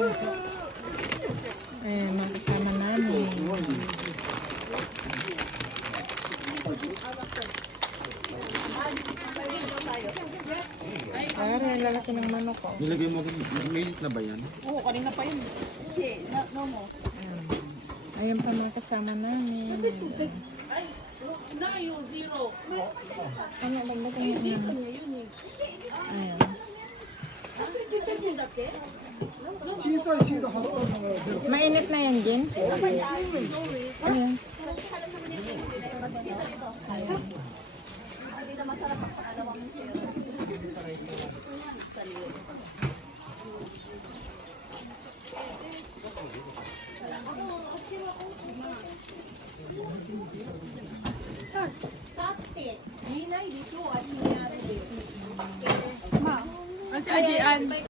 Ayan, mga kasama namin. Ay, lalaki ng manok ko. Nilagay mo, mainit na ba yan? Oo, kanina pa yun. Kasi, no mo. Ayan pa mga kasama namin. Ay, na yung zero. Ano, magbagay niya. Ayan. Mainit na yan, Jin? Ayan. Hindi na masarap ang pakalawang siyo.